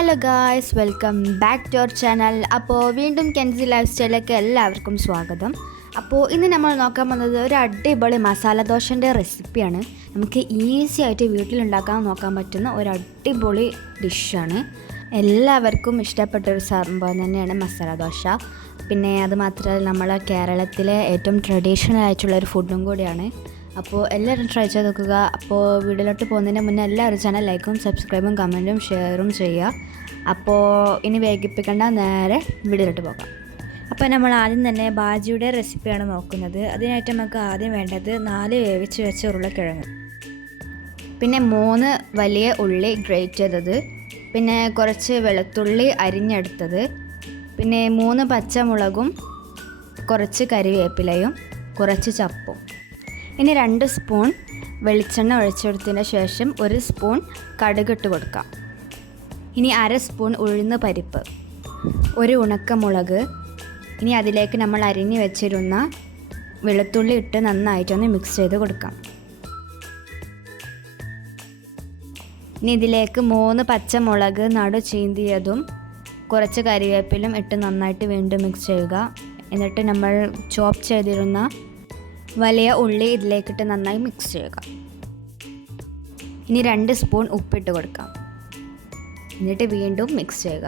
Hello guys, welcome back to our channel. അപ്പോൾ വീണ്ടും കെൻസി life സ്റ്റൈലിലേക്ക് എല്ലാവർക്കും സ്വാഗതം. അപ്പോൾ ഇന്ന് നമ്മൾ നോക്കാൻ പോകുന്നത് ഒരു അടിപൊളി മസാല ദോശൻ്റെ റെസിപ്പിയാണ്. നമുക്ക് ഈസി ആയിട്ട് വീട്ടിലുണ്ടാക്കാൻ നോക്കാൻ പറ്റുന്ന ഒരു അടിപൊളി ഡിഷാണ്. എല്ലാവർക്കും ഇഷ്ടപ്പെട്ടൊരു സംഭവം തന്നെയാണ് മസാല ദോശ. പിന്നെ അത് മാത്രമല്ല നമ്മളെ കേരളത്തിലെ ഏറ്റവും ട്രഡീഷണൽ ആയിട്ടുള്ളൊരു ഫുഡും കൂടിയാണ്. അപ്പോൾ എല്ലാവരും ട്രൈ ചെയ്ത് നോക്കുക. അപ്പോൾ വീഡിയോയിലോട്ട് പോകുന്നതിന് മുന്നേ എല്ലാവരും ചാനൽ ലൈക്കും സബ്സ്ക്രൈബും കമൻറ്റും ഷെയറും ചെയ്യുക. അപ്പോൾ ഇനി വൈകിപ്പിക്കേണ്ട, നേരെ വീഡിയോയിലോട്ട് പോകാം. അപ്പോൾ നമ്മൾ ആദ്യം തന്നെ ബാജിയുടെ റെസിപ്പിയാണ് നോക്കുന്നത്. അതിനായിട്ട് നമുക്ക് ആദ്യം വേണ്ടത് 4 വേവിച്ച് വെച്ച ഉരുളക്കിഴങ്ങ്, പിന്നെ 3 വലിയ ഉള്ളി ഗ്രേറ്റ് ചെയ്തത്, പിന്നെ കുറച്ച് വെളുത്തുള്ളി അരിഞ്ഞെടുത്തത്, പിന്നെ 3 പച്ചമുളകും കുറച്ച് കരിവേപ്പിലയും കുറച്ച് ചപ്പും. ഇനി 2 സ്പൂൺ വെളിച്ചെണ്ണ ഒഴിച്ചെടുത്തതിന് ശേഷം 1 സ്പൂൺ കടുക് ഇട്ട് കൊടുക്കാം. ഇനി 1/2 സ്പൂൺ ഉഴുന്ന് പരിപ്പ്, 1 ഉണക്കമുളക്. ഇനി അതിലേക്ക് നമ്മൾ അരിഞ്ഞു വെച്ചിരുന്ന വെളുത്തുള്ളി ഇട്ട് നന്നായിട്ടൊന്ന് മിക്സ് ചെയ്ത് കൊടുക്കാം. ഇനി ഇതിലേക്ക് 3 പച്ചമുളക് നടു ചീന്തിയതും കുറച്ച് കരിവേപ്പിലും ഇട്ട് നന്നായിട്ട് വീണ്ടും മിക്സ് ചെയ്യുക. എന്നിട്ട് നമ്മൾ ചോപ്പ് ചെയ്തിരുന്ന വലിയ ഉള്ളി ഇതിലേക്കിട്ട് നന്നായി മിക്സ് ചെയ്യുക. ഇനി 2 സ്പൂൺ ഉപ്പിട്ട് കൊടുക്കാം. എന്നിട്ട് വീണ്ടും മിക്സ് ചെയ്യുക.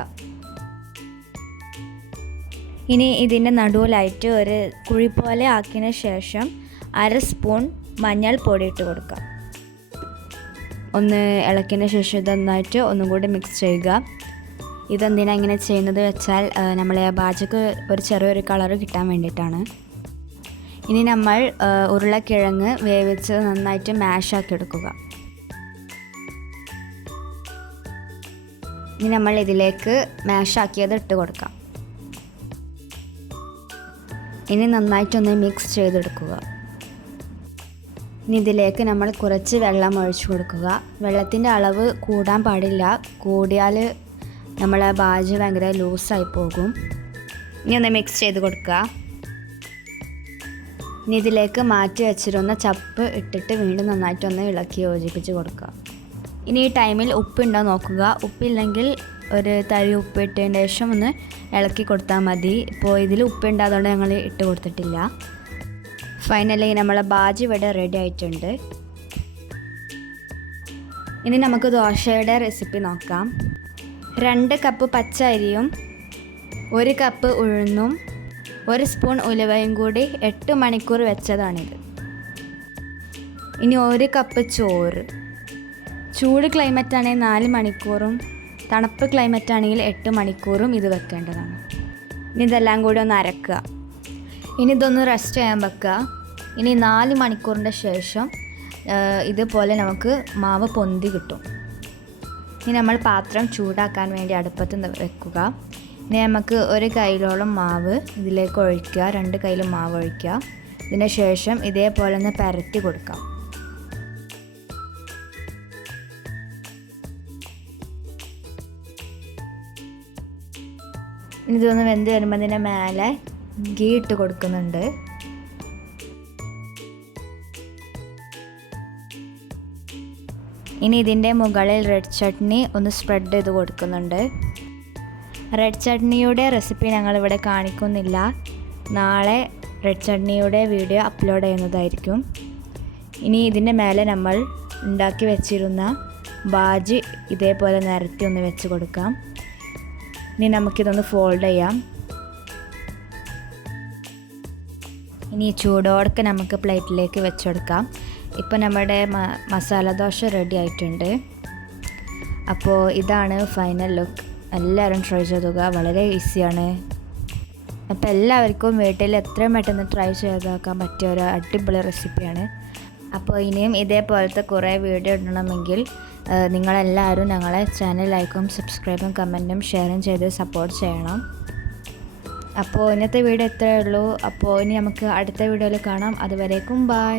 ഇനി ഇതിൻ്റെ നടുവിലായിട്ട് ഒരു കുഴി പോലെ ആക്കിയതിന് ശേഷം 1/2 സ്പൂൺ മഞ്ഞൾപ്പൊടി ഇട്ട് കൊടുക്കാം. ഒന്ന് ഇളക്കിയതിന് ശേഷം ഇത് നന്നായിട്ട് ഒന്നും കൂടി മിക്സ് ചെയ്യുക. ഇതെന്തിനാണ് ഇങ്ങനെ ചെയ്യുന്നത് വെച്ചാൽ നമ്മളെ ബാജിക്ക് ഒരു ചെറിയൊരു കളറ് കിട്ടാൻ വേണ്ടിയിട്ടാണ്. ഇനി നമ്മൾ ഉരുളക്കിഴങ്ങ് വേവിച്ച് നന്നായിട്ട് മാഷാക്കി എടുക്കുക. ഇനി നമ്മൾ ഇതിലേക്ക് മാഷാക്കിയത് ഇട്ട് കൊടുക്കാം. ഇനി നന്നായിട്ടൊന്ന് മിക്സ് ചെയ്തെടുക്കുക. ഇനി ഇതിലേക്ക് നമ്മൾ കുറച്ച് വെള്ളം ഒഴിച്ചു കൊടുക്കുക. വെള്ളത്തിൻ്റെ അളവ് കൂടാൻ പാടില്ല, കൂടിയാൽ നമ്മളെ ബാജി ഭയങ്കര ലൂസായി പോകും. ഇനി ഒന്ന് മിക്സ് ചെയ്ത് കൊടുക്കുക. ഇനി ഇതിലേക്ക് മാറ്റി വെച്ചിരുന്ന ചപ്പ് ഇട്ടിട്ട് വീണ്ടും നന്നായിട്ടൊന്ന് ഇളക്കി യോജിപ്പിച്ച് കൊടുക്കുക. ഇനി ഈ ടൈമിൽ ഉപ്പുണ്ടോ നോക്കുക. ഉപ്പില്ലെങ്കിൽ ഒരു തരി ഉപ്പ് ഇട്ടതിന് ശേഷം ഒന്ന് ഇളക്കി കൊടുത്താൽ മതി. ഇപ്പോൾ ഇതിൽ ഉപ്പുണ്ടായതുകൊണ്ട് ഞങ്ങൾ ഇട്ട് കൊടുത്തിട്ടില്ല. ഫൈനലി നമ്മളെ ബാജി ഇവിടെ റെഡി ആയിട്ടുണ്ട്. ഇനി നമുക്ക് ദോശയുടെ റെസിപ്പി നോക്കാം. 2 കപ്പ് പച്ച അരിയും 1 കപ്പ് ഉഴുന്നും 1 സ്പൂൺ ഉലുവയും കൂടി 8 മണിക്കൂർ വെച്ചതാണിത്. ഇനി 1 കപ്പ് ചോറ്. ചൂട് ക്ലൈമറ്റ് ആണെങ്കിൽ 4 മണിക്കൂറും തണുപ്പ് ക്ലൈമറ്റ് ആണെങ്കിൽ 8 മണിക്കൂറും ഇത് വെക്കേണ്ടതാണ്. ഇനി ഇതെല്ലാം കൂടി ഒന്ന് അരക്കുക. ഇനി ഇതൊന്ന് റെസ്റ്റ് ചെയ്യാൻ വെക്കുക. ഇനി 4 മണിക്കൂറിൻ്റെ ശേഷം ഇതുപോലെ നമുക്ക് മാവ് പൊന്തി കിട്ടും. ഇനി നമ്മൾ പാത്രം ചൂടാക്കാൻ വേണ്ടി അടുപ്പത്ത് വെക്കുക. ഇനി നമുക്ക് 1 കൈയിലോളം മാവ് ഇതിലേക്ക് ഒഴിക്കുക. 2 കൈയിലും മാവ് ഒഴിക്കുക. ഇതിന് ശേഷം ഇതേപോലെ ഒന്ന് പരത്തി കൊടുക്കാം. ഇനി ഇതൊന്ന് വെന്ത് വരുമ്പോൾ ഇതിൻ്റെ മേലെ ഗീ ഇട്ട് കൊടുക്കുന്നുണ്ട്. ഇനി ഇതിൻ്റെ മുകളിൽ റെഡ് ചട്നി ഒന്ന് സ്പ്രെഡ് ചെയ്ത് കൊടുക്കുന്നുണ്ട്. റെഡ് ചട്നിയുടെ റെസിപ്പി ഞങ്ങളിവിടെ കാണിക്കുന്നില്ല. നാളെ റെഡ് ചട്നിയുടെ വീഡിയോ അപ്ലോഡ് ചെയ്യുന്നതായിരിക്കും. ഇനി ഇതിൻ്റെ മേലെ നമ്മൾ ഉണ്ടാക്കി വെച്ചിരുന്ന ബാജി ഇതേപോലെ നിരത്തി ഒന്ന് വെച്ച് കൊടുക്കാം. ഇനി നമുക്കിതൊന്ന് ഫോൾഡ് ചെയ്യാം. ഇനി ചൂടോടൊക്കെ നമുക്ക് പ്ലേറ്റിലേക്ക് വെച്ചെടുക്കാം. ഇപ്പോൾ നമ്മുടെ മസാല ദോശ റെഡി ആയിട്ടുണ്ട്. അപ്പോൾ ഇതാണ് ഫൈനൽ ലുക്ക്. എല്ലാവരും ട്രൈ ചെയ്തുക. വളരെ ഈസിയാണ്. അപ്പോൾ എല്ലാവർക്കും വീട്ടിൽ എത്രയും പെട്ടെന്ന് ട്രൈ ചെയ്താക്കാൻ പറ്റിയ ഒരു അടിപൊളി റെസിപ്പിയാണ്. അപ്പോൾ ഇനിയും ഇതേപോലത്തെ കുറേ വീഡിയോ ഇടണമെങ്കിൽ നിങ്ങളെല്ലാവരും ഞങ്ങളെ ചാനൽ ലൈക്കും സബ്സ്ക്രൈബും കമൻറ്റും ഷെയറും ചെയ്ത് സപ്പോർട്ട് ചെയ്യണം. അപ്പോൾ ഇന്നത്തെ വീഡിയോ ഇത്രയേ ഉള്ളൂ. അപ്പോൾ ഇനി നമുക്ക് അടുത്ത വീഡിയോയിൽ കാണാം. അതുവരേക്കും ബൈ.